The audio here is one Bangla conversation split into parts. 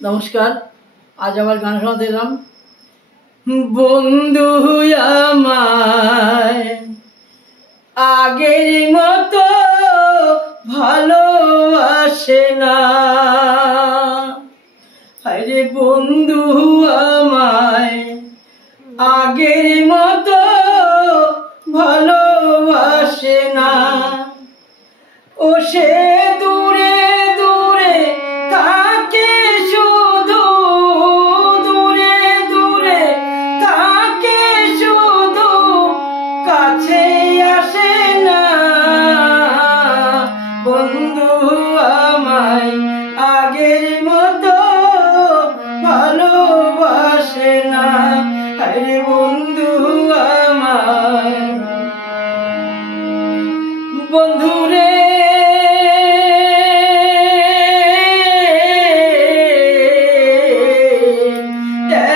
নমস্কার। আজ আবার গান শোনাতে এলাম। বন্ধু আমায় আগের মতো ভালোবাসে না, আরে বন্ধু আমায় আগের মতো ভালোবাসে না। ও সে দূরে দূরে থাকে, শুধু দূরে দূরে থাকে, শুধু কাছে আসে না। বন্ধু আমায় আগের মতো ভালোবাসে না, আরে বন্ধু আমায়। বন্ধুরে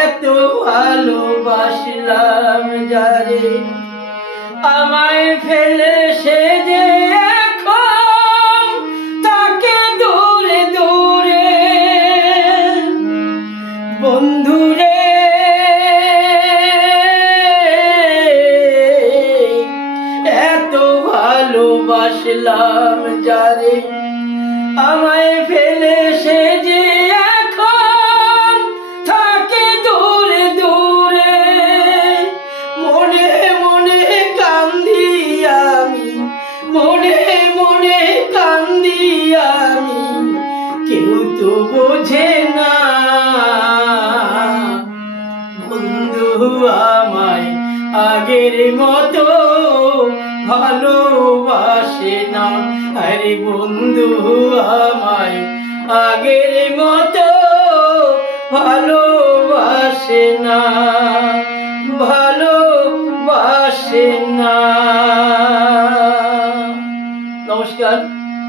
এত ভালোবাসলাম যারে, আমায় ফেলে সে যে এখন তাকে দূরে দূরে। বন্ধুরে এত ভালোবাসলাম যারে, আমায় ফেলে সে যে এখন থাকে দূরে দূরে। মনে মনে কান্দি আমি, মনে মনে কান্দি আমি, কেউ তো বোঝে না। বন্ধু আমায় আগের মতো ভালোবাসে না, আরে বন্ধু আমায় আগের মতো ভালোবাসে না, ভালোবাসে না। নমস্কার।